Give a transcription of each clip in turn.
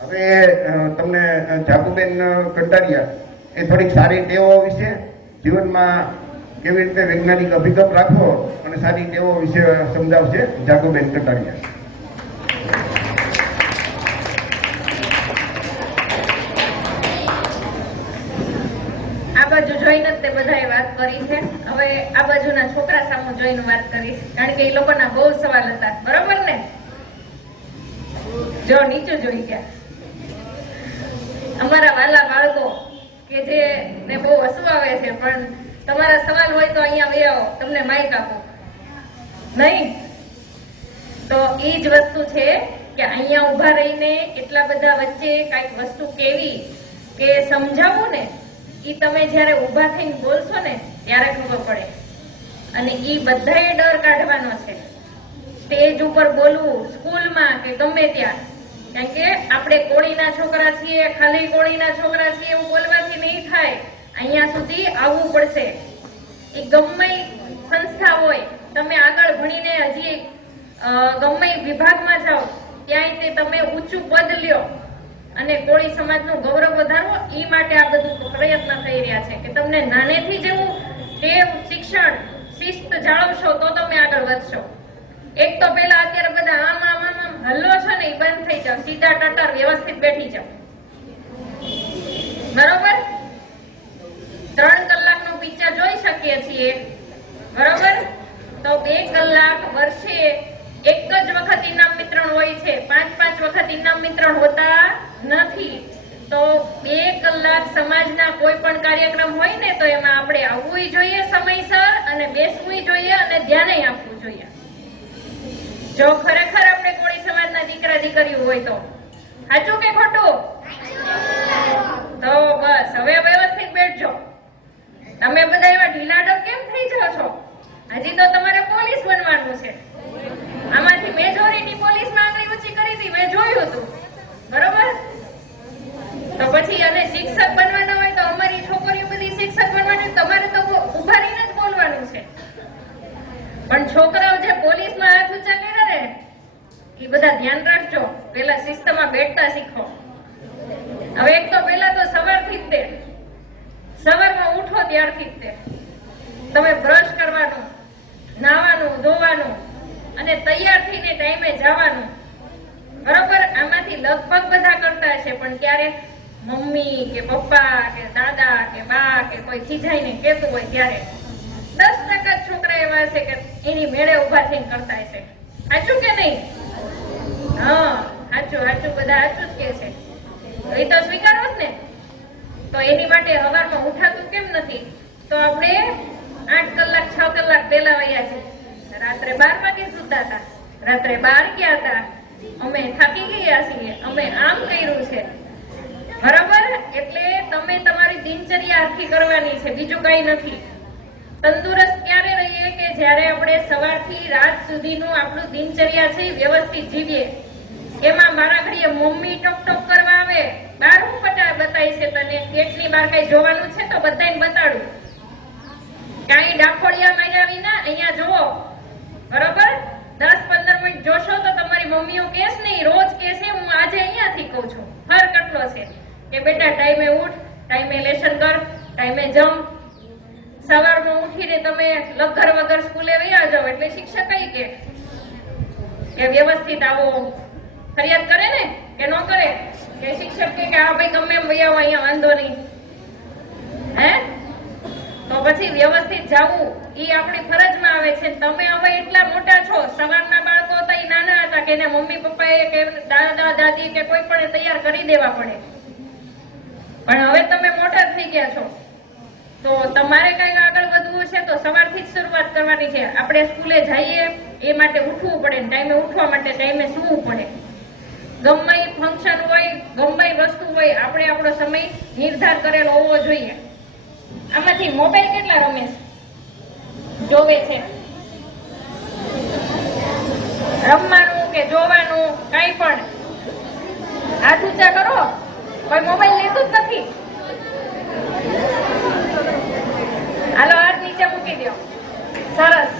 હવે તમને જાબુબેન કંટારિયા એ થોડીક સારી ટેવો વિશે જીવનમાં કેવી રીતે વૈજ્ઞાનિક અભિગમ રાખવો અને સારી ટેવો વિશે સમજાવશે જાગુબેન કંટારિયા બાજુ જોઈને તે બધાએ વાત કરી છે. હવે આ બાજુના છોકરા સામે જોઈને વાત કરીશ. કારણ કે એ લોકોના બહુ સવાલ હતા. બરોબર ને? જો નીચે જોઈ ગયા. અમારા વાલા બાળકો કે જે ને બહુ હસવું આવે છે, પણ તમારા સવાલ હોય તો અહીંયા વહી આવો, તમને માઇક આપો. નહીં? તો એ જ વસ્તુ છે કે અહીંયા ઊભા રહીને એટલા બધા વચ્ચે કાંઈક વસ્તુ કેવી કે સમજાવવું ને એ તમે જ્યારે ઊભા થઈને બોલશો ને, ત્યારે ખબર પડે. અને એ બધાએ ડર કાઢવાનો છે. સ્ટેજ ઉપર બોલવું, સ્કૂલમાં કે ગમે ત્યાં. કારણ કે આપણે કોળીના છોકરા છીએ, ખાલી કોળીના છોકરા છીએ એવું બોલવાથી નહીં થાય. અહીંયા સુધી આવવું પડશે. એ ગમે સંસ્થા હોય, તમે આગળ ભણીને હજી ગમે વિભાગમાં જાઓ ત્યાં તમે ઊંચું પદ લ્યો અને કોળી સમાજનું ગૌરવ વધારવો એ માટે આ બધું પ્રયત્ન થઈ રહ્યા છે. કે તમને નાનેથી જેવું ટેવ, શિક્ષણ, શિસ્ત જાળવશો તો તમે આગળ વધશો. એક તો પેલા અત્યારે બધા આમ આમ હલ્લો છો ને એ બંધ થઈ જાવ સીધા ટટર વ્યવસ્થિત બેઠી જાવ બરોબર? ત્રણ કલાકનું પિક્ચર જોઈ શકીએ છીએ. બરોબર? તો બે કલાક વર્ષે એક જ વખત ઇનામ વિતરણ હોય છે. પાંચ પાંચ વખત ઇનામ વિતરણ હોતા નથી. તો બે કલાક સમાજના કોઈ પણ કાર્યક્રમ હોય ને, તો એમાં આપણે આવવું જોઈએ સમયસર અને બેસવું જોઈએ અને ધ્યાને આપવું જોઈએ. જો ખરેખર આપણે કોળી સમાજના દીકરા દીકરી હોય તો? સાચું કે ખોટું? તો બસ, હવે વ્યવસ્થિત બેઠજો. તમે બધા એવા ઢીલાઢબ કેમ થઈ જાઓ છો? હજી તો તમારે પોલીસ બનવાનું છે. આમાંથી મેજોરિટી પોલીસમાં આંગળી ઊંચી કરી હતી, મેં જોયું હતું. બરોબર? તો પછી અને શિક્ષક બનવાના હોય તો અમારી છોકરીઓ બધી શિક્ષક બનવાની, તમારે તો ઊભા રહીને જ બોલવાનું છે. પણ છોકરાઓ જે પોલીસમાં હાથ ઊંચા એ બધા ધ્યાન રાખજો. પેલા શિસ્તમાં બેઠતા શીખો. હવે એક તો પેલા તો સવારથી જ તે. સવારમાં ઉઠો ત્યારથી તે. તમે બ્રશ કરવાનું, નાવાનું, ધોવાનું અને તૈયાર થઈને ટાઈમે જવાનું. બરોબર? આમાંથી લગભગ બધા કરતા હશે, પણ ક્યારેક મમ્મી કે પપ્પા કે દાદા કે બા કે કોઈ ખીજાઈને કહેતું હોય ત્યારે. દસ ટકા છોકરા એવા હશે કે એની મેળે ઊભા થઈને કરતા હશે. સાચું કે નહીં? હા, સાચું સાચું, બધા સાચું જ કે છે. એ તો સ્વીકારો જ ને. તો એની માટે હવારમાં ઉઠાતું કેમ નથી? તો આપણે આઠ કલાક, છ કલાક પહેલા વયા છે રાત્રે બાર વાગે સુતા હતા. રાત્રે બાર ગયા હતા. અમે થાકી ગયા છીએ. અમે આમ કર્યું છે. બરાબર? એટલે તમે તમારી દિનચર્યા આખી કરવાની છે. બીજું કઈ નથી. તંદુરસ્ત ક્યારે રહીએ કે જ્યારે આપણે સવારથી રાત સુધીનું આપણું દિનચર્યા છે વ્યવસ્થિત જીવીએ? એમાં મારા ઘડીએ મમ્મી ટોક ટોક કરવા આવે, બાર હું પટા બતાવી છે તને કેટલી બાર કઈ જોવાનું છે તો બધાને બતાડું. કાંઈ ડાફોડિયા માર્યા વિના અહીંયા જુઓ. બરોબર? દસ પંદર મિનિટ જોશો તો તમારી મમ્મીઓ કેસ નહીં, રોજ કેસ કેસે હું આજે અહીંયાથી કહું છું. ફરક એટલો છે. કે બેટા ટાઈમે ઉઠ, ટાઈમે લેસન કર, ટાઈમે જમ સવારમાં ઉઠીને તમે લગર વગર સ્કૂલે વયા જાઓ એટલે શિક્ષક કઈ કે કે વ્યવસ્થિત આવો. ફરિયાદ કરે ને? કે ન કરે? કે શિક્ષક કે, હા ભાઈ, ગમે એમ વયા અહીંયા વાંધો નહીં. હે? તો પછી વ્યવસ્થિત જાવું. એ આપણી ફરજમાં આવે છે. તમે હવે એટલા મોટા છો, સવારના બાળકો હતા એ નાના હતા કે એને મમ્મી પપ્પાએ કે દાદા, દાદી કે કોઈ પણ તૈયાર કરી દેવા પડે. પણ હવે તમે મોટા થઈ ગયા છો. તો તમારે કંઈક આગળ વધવું છે? તો સવારથી જ શરૂઆત કરવાની છે. આપણે સ્કૂલે જઈએ, એ માટે ઉઠવું પડે ટાઈમે ઉઠવા માટે ટાઈમે સૂવું પડે. ગમે ફંક્શન હોય, ગમે વસ્તુ હોય, આપણે આપણો સમય નિર્ધાર કરેલો હોવો જોઈએ. આમાંથી મોબાઈલ કેટલા રમેશ જોવે છે. રમવાનું કે જોવાનું, કઈ પણ. હાથ ઊંચા કરો. કોઈ મોબાઈલ લેતું જ નથી. હાલો હાથ નીચે સરસ.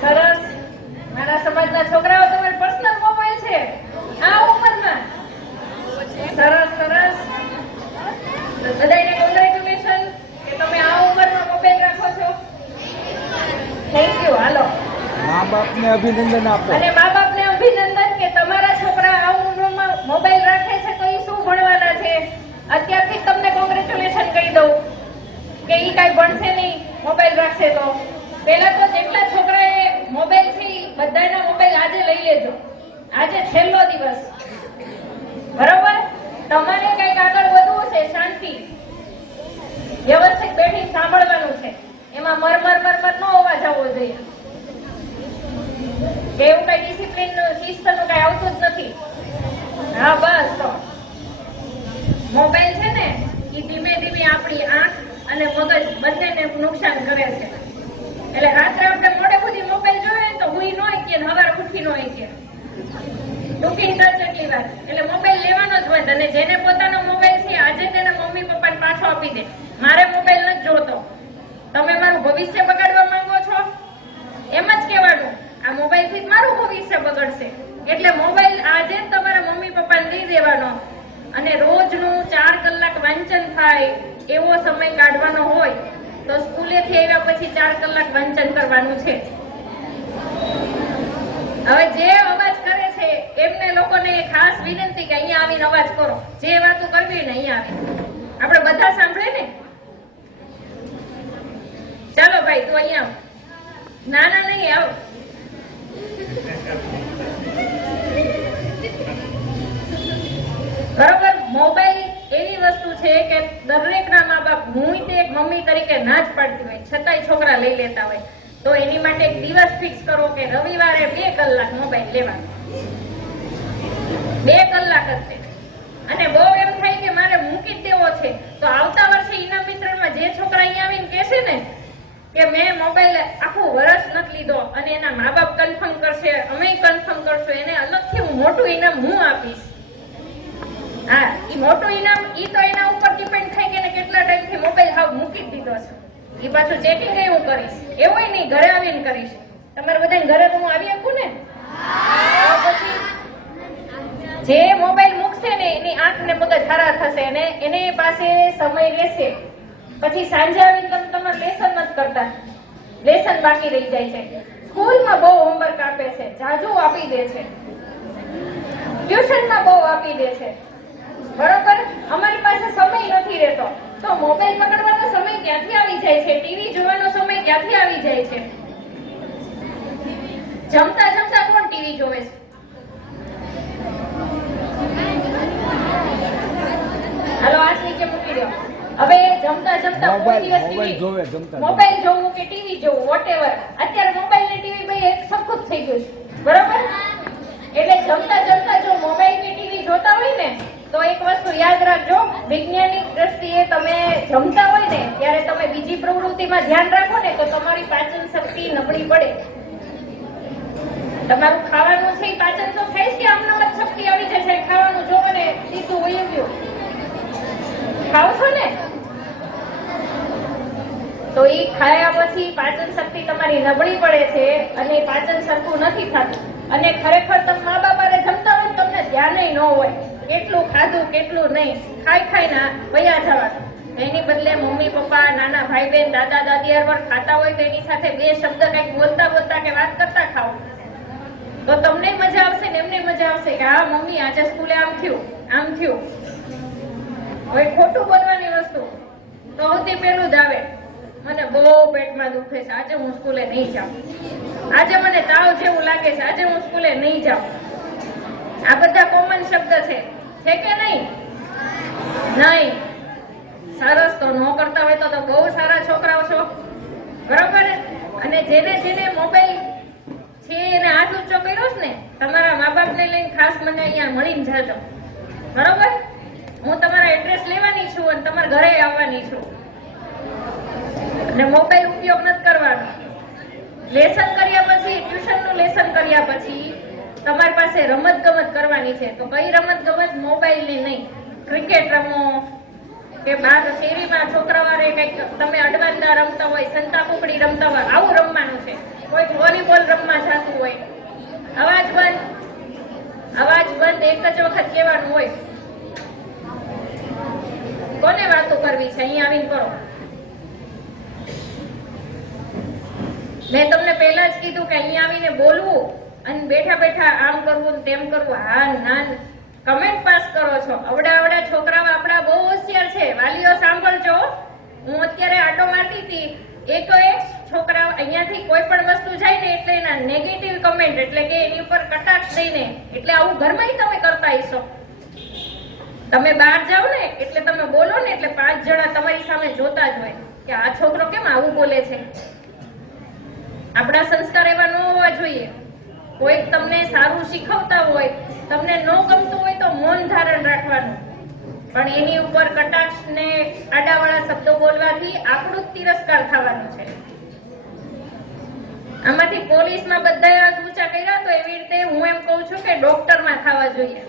સરસ. મારા સમાજના કે તમે આ ઉંમરમાં મોબાઈલ રાખો છો. થેન્ક યુ હાલો. અભિનંદન આપો. અને મા કાંઈ ભણશે નહીં, મોબાઈલ રાખશે તો. પહેલા તો જેટલા છોકરાએ મોબાઈલથી બધાના મોબાઈલ આજે લઈ લેજો. આજે છેલ્લો દિવસ. બરોબર? તમારે કંઈક આગળ વધવું છે? શાંતિ. વ્યવસ્થિત બેઠી સાંભળવાનું છે. એમાં મર મર મર મર નો અવાજ આવવો જોઈએ. એવું કઈ ડિસિપ્લિન શિસ્તનું કઈ આવતું જ નથી. હા, બસ તો મોબાઈલ છે ને એ ધીમે ધીમે આપણી આંખ અને મગજ નુકસાન કરે છે. એટલે રાત્રે આપણે મોડે સુધી મોબાઈલ જોઈએ તો હું નો કે હવાર ઉઠી નો કે. ટૂંકી ટચ એટલી વાર એટલે મોબાઈલ લેવાનો જ હોય. અને જેને પોતાનો મોબાઈલ છે, આજે તેને મમ્મી પપ્પાને પાછો આપી દે. મારે મોબાઈલ નથી જોતો. તમે મારું ભવિષ્ય બગાડવા માંગો છો? એમ જ કહેવાનું. આ મોબાઈલથી મારું ભવિષ્ય બગડશે. એટલે મોબાઈલ આજે જ તમારા મમ્મી પપ્પાને દઈ દેવાનો. અને રોજનું ચાર કલાક વાંચન થાય એવો સમય કાઢવાનો હોય તો સ્કૂલેથી આવ્યા પછી ચાર કલાક વાંચન કરવાનું છે. હવે જે અવાજ કરે છે, એમને લોકોને ખાસ વિનંતી કે અહીંયા આવીને અવાજ કરો. જે વાતો કરવી ને અહીંયા આવી આપણે બધા સાંભળે ને? ચાલો ભાઈ, તું અહીંયા. ના ના નહીં, આવ. બરોબર, મોબાઈલ વસ્તુ છે કે દરેકના મા બાપ હું તે એક મમ્મી તરીકે ના જ પાડતી હોય, છતાંય છોકરા લઈ લેતા હોય. તો એની માટે એક દિવસ ફિક્સ કરો કે રવિવારે બે કલાક મોબાઈલ લેવાનો. બે કલાક જ અને બહુ એમ થાય કે મારે મૂકી દેવો છે. તો આવતા વર્ષે ઇનામ વિતરણમાં જે છોકરા અહીંયા આવીને કહેશે ને, કે મેં મોબાઈલ આખું વર્ષ નથી લીધો અને એના મા બાપ કન્ફર્મ કરશે, અમે કન્ફર્મ કરશું, એને અલગથી હું મોટું ઇનામ હું આપીશ. હા ઈ મોટું ઇનામ ઈ તો એના ઉપર ડિપેન્ડ થાય કે એને કેટલા ટાઈમથી મોબાઈલ હાવ મૂકી દીધો છે. ઈ પાછું ચેકિંગ હું કરીશ. એવું નહીં ઘરે આવીને કરીશ. તમારે બધાને ઘરે તો હું આવી શકું ને? પછી જે મોબાઈલ મૂકશે ને એની આંખ ને મગજ ખરા થશે અને એને પાસે સમય રહેશે. પછી સાંજે આવીને તમે તમારું લેસન નથી કરતા. લેસન બાકી રહી જાય છે. સ્કૂલમાં બહુ હોમવર્ક આપે છે. જાજુ આપી દે છે. ટ્યુશનમાં બહુ આપી દે છે. બરોબર? અમારી પાસે સમય નથી રહેતો. તો મોબાઈલ પકડવાનો સમય ક્યાંથી આવી જાય છે? ટીવી જોવાનો સમય ક્યાંથી આવી જાય છે? જમતા જમતા કોણ ટીવી જોવે છે? હાલો હાથ નીચે મૂકી દો. હવે જમતા જમતા કોઈ મોબાઈલ- દિવસ ટીવી જોવે જમતા મોબાઈલ જોવું કે ટીવી જોવું વોટેવર અત્યારે મોબાઈલ ને ટીવી ભાઈ એક સરખું જ થઈ ગયું છે. બરોબર? એટલે જમતા જમતા જો મોબાઈલ કે ટીવી જોતા હોય ને તો એક વસ્તુ યાદ રાખજો, વૈજ્ઞાનિક દ્રષ્ટિએ તમે જમતા હોય ને, ત્યારે તમે બીજી પ્રવૃત્તિમાં ધ્યાન રાખો ને, તો તમારી પાચન શક્તિ નબળી પડે. તમારું ખાવાનું છે પાચન તો થાય કે આમનામ શક્તિ આવી જશે ખાવાનું જોવો ને, સીધું હોય ગયું. ખાવ છો ને? તો ઈ ખાયા પછી પાચન શક્તિ તમારી નબળી પડે છે અને પાચન સરખું નથી થતું. અને ખરેખર તમે મા જમતા હોય ને હોય. કેટલું ખાધું, કેટલું નહીં. ખાઈ ખાઈને વયા જવાનું એની બદલે મમ્મી, પપ્પા, નાના ભાઈ બહેન, દાદા, દાદી હરવાર ખાતા હોય તો એની સાથે બે શબ્દ કંઈક બોલતા બોલતા કે વાત કરતા ખાઓ. તો તમને મજા આવશે ને એમને મજા આવશે કે હા, મમ્મી, આજે સ્કૂલે આમ થયું આમ થયું. હવે ખોટું બોલવાની વસ્તુ. તો સૌથી પેલું જ આવે. મને બહુ પેટમાં દુખે છે. આજે હું સ્કૂલે નહીં જાઉં. આજે મને તાવ જેવું લાગે છે. આજે હું સ્કૂલે નહીં જાઉં. આ બધા કોમન શબ્દ છે. છે કે નહીં? નહીં. સરસ તો ન કરતા હોય તો તો બહુ સારા છોકરાઓ છો. બરોબર? અને જેને જેને મોબાઈલ છે એને હાથ ઊંચો કર્યો છે ને, તમારા મા બાપને લઈને ખાસ મને અહીંયા મળીને જાજો. બરોબર? હું તમારા એડ્રેસ લેવાની છું અને તમારા ઘરે આવવાની છું. અને મોબાઈલ ઉપયોગ નથી કરવાનો. લેસન કર્યા પછી ટ્યુશનનું લેસન કર્યા પછી તમારી પાસે રમત ગમત કરવાની છે, તો કઈ રમત ગમત મોબાઈલની નહીં. ક્રિકેટ રમો, કે બાર શેરીમાં છોકરાવારે કંઈક તમે અડવાંદા રમતા હોય સંતા કુકડી રમતા હોય, આવું રમવાનું છે. કોઈ વોલીબોલ રમવા જતું હોય. અવાજ બંધ. અવાજ બંધ એક જ વખત કહેવાનું હોય. કોને વાતો કરવી છે? અહીંયા આવીને કરો. મેં તમને પહેલા જ કીધું કે અહીંયા આવીને બોલવું. અને બેઠા બેઠા આમ કરવું તેમ કરવું, હા, ના કમેન્ટ પાસ કરો છો. અવડા અવડા છોકરાઓ આપણા બહુ હોશિયાર છે. વાલીઓ સાંભળજો. હું અત્યારે આટો મારતી હતી. એક છોકરા અહીંયાથી કોઈ પણ વસ્તુ જાય ને એટલે એના નેગેટિવ કમેન્ટ એટલે કે એની ઉપર કટાક્ષ દઈને, એટલે આવું ઘરમાં તમે કરતા હશો. તમે બહાર જાઓ ને, એટલે તમે બોલો ને, એટલે પાંચ જણા તમારી સામે જોતા જ હોય કે આ છોકરો કેમ આવું બોલે છે? આપણા સંસ્કાર એવા ન હોવા જોઈએ. કોઈ તમને સારું શીખવતા હોય, તમને ન ગમતું હોય તો મૌન ધારણ રાખવાનું. પણ એની ઉપર કટાક્ષ ને આડાવાળા શબ્દો બોલવાથી આપણું તિરસ્કાર થવાનો છે. આમાંથી પોલીસમાં બધા હાથ ઊંચા કર્યા તો એવી રીતે હું એમ કહું છું કે ડોક્ટરમાં થવા જોઈએ.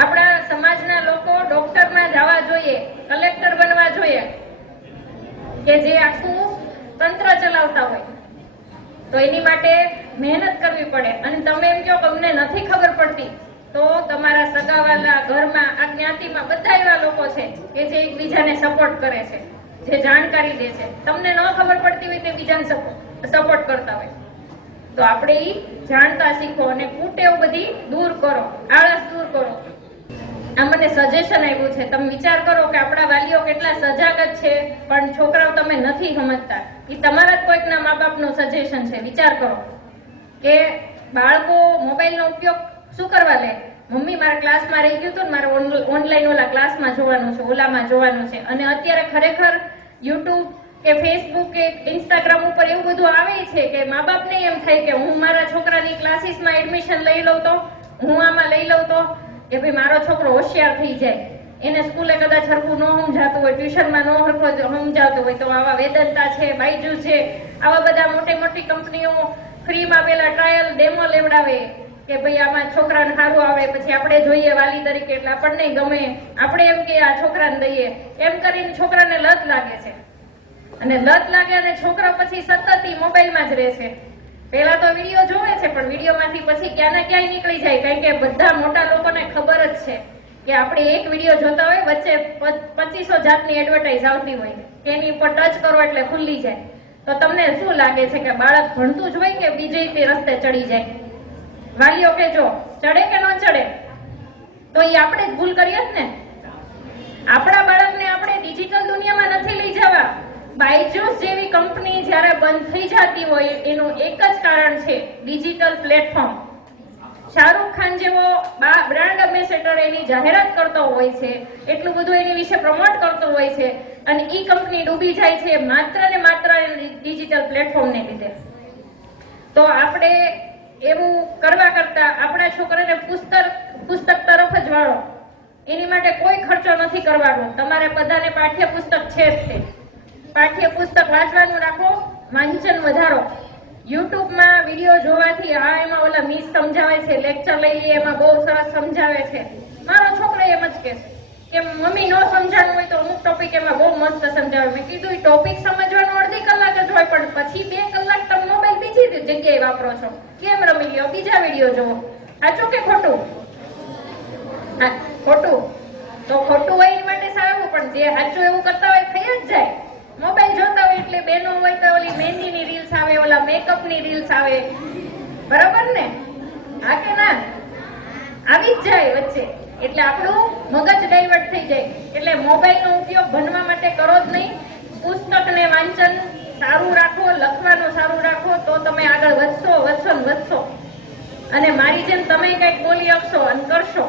આપણા સમાજના લોકો ડોક્ટરમાં જવા જોઈએ, કલેક્ટર બનવા જોઈએ, કે જે આખું તંત્ર તો એની માટે મહેનત કરવી પડે. અને તમે એમ કહો કે અમને નથી ખબર પડતી, તો તમારા સગાવાલા ઘરમાં, આ જ્ઞાતિમાં બધા એવા લોકો છે કે જે એકબીજાને સપોર્ટ કરે છે, જે જાણકારી દે છે. તમને ન ખબર પડતી હોય તે બીજાને સપોર્ટ કરતા હોય. તો આપણે એ જાણતા શીખો અને કુટેવ બધી દૂર કરો, આળસ દૂર કરો. આ મને સજેશન આવ્યું છે. તમે વિચાર કરો કે આપણા વાલીઓ કેટલા સજાગ જ છે, પણ છોકરાઓ તમે નથી સમજતા એ તમારા જ કોઈકના મા બાપનું સજેશન છે. વિચાર કરો કે બાળકો મોબાઈલનો ઉપયોગ શું કરવા લે? મમ્મી મારા ક્લાસમાં રહી ગયું હતું મારે ઓનલાઈન ઓલા ક્લાસમાં જોવાનું છે, ઓલામાં જોવાનું છે. અને અત્યારે ખરેખર યુટ્યુબ કે ફેસબુક કે ઇન્સ્ટાગ્રામ ઉપર એવું બધું આવે છે કે મા બાપને એમ થાય કે હું મારા છોકરાની ક્લાસીસમાં એડમિશન લઈ લઉં તો, હું આમાં લઈ લઉં તો કે ભાઈ મારો છોકરો હોશિયાર થઈ જાય. એને સ્કૂલે કદાચ હરખું ન સમજાતું હોય, ટ્યુશનમાં ન હરખો સમજાવતું હોય, તો આવા વેદંતા છે બાયજુ છે, આવા બધા મોટી મોટી કંપનીઓ ફ્રીમાં પેલા ટ્રાયલ ડેમો લેવડાવે કે ભાઈ આમાં છોકરાને સારું આવે, પછી આપણે જોઈએ વાલી તરીકે, એટલે આપણને ગમે. આપણે એમ કે આ છોકરાને દઈએ. એમ કરીને છોકરાને લત લાગે છે. અને લત લાગે અને છોકરા પછી સતત મોબાઈલમાં જ રહે છે. પહેલા તો વીડિયો જોવે છે, પણ વિડીયોમાંથી પછી ક્યાં ને ક્યાંય નીકળી જાય, કારણ કે બધા મોટા લોકોને ખબર જ છે કે આપણે એક વીડિયો જોતા હોય, વચ્ચે પચીસો જાતની એડવર્ટાઇઝ આવતી હોય એની ઉપર ટચ કરો એટલે ખુલ્લી જાય. તો તમને શું લાગે છે કે બાળક ભણતું જ હોય કે બીજે તે રસ્તે ચડી જાય? વાલીઓ કે જો ચડે કે ન ચડે? તો એ આપણે જ ભૂલ કરીએ જ ને? આપણા બાળકને આપણે ડિજિટલ દુનિયામાં નથી લઈ જવા. બાયજૂસ જેવી કંપની જ્યારે બંધ થઈ જતી હોય, એનું એક જ કારણ છે ડિજિટલ પ્લેટફોર્મ. શાહરૂખ ખાન જેવો બ્રાન્ડ એમ્બેસેડર એની જાહેરાત કરતો હોય છે, એટલું બધું એની વિશે પ્રમોટ કરતો હોય છે, અને ઈ કંપની ડૂબી જાય છે માત્ર ને માત્ર ડિજિટલ પ્લેટફોર્મને લીધે. તો આપણે એવું કરવા કરતા આપણા છોકરાને પુસ્તક પુસ્તક તરફ જ વાળો. એની માટે કોઈ ખર્ચો નથી કરવાનો. તમારે બધાને પાઠ્યપુસ્તક છે જ તે. પાઠ્યપુસ્તક વાંચવાનું રાખો, વાંચન વધારો. યુટ્યુબમાં વીડિયો જોવાથી આ એમાં ઓલા મિસ સમજાવે છે લેક્ચર લઈએ, એમાં બહુ સરસ સમજાવે છે. મારો છોકરો એમ જ કહે કે મમ્મી નો સમજાણું હોય તો અમુક ટોપિક એમાં બહુ મસ્ત સમજાવે. મેં કીધું ટોપિક સમજવાનો અડધી કલાક જ હોય, પણ પછી બે કલાક તમે મોબાઈલ બીજી જગ્યાએ વાપરો છો. કેમ રમી લ્યો? બીજા વીડિયો જોવો સાચું કે ખોટું? હા, ખોટું. તો ખોટું હોય એ માટે સારું, પણ જે સાચું એવું કરતા હોય થઈ જ જાય મોબાઈલ જોતા હોય એટલે બેનો હોય તો ઓલી મહેંદીની રીલ્સ આવે ઓલા મેકઅપની રીલ્સ આવે. બરાબર ને? હા કે ના? આવી જ જાય વચ્ચે. એટલે આપણું મગજ ડાયવર્ટ થઈ જાય. એટલે મોબાઈલનો ઉપયોગ ભણવા માટે કરો જ નહીં. પુસ્તકને વાંચન સારું રાખો, લખવાનું સારું રાખો, તો તમે આગળ વધશો વધશો ને વધશો. અને મારી જેમ તમે કંઈક બોલી આપશો અને કરશો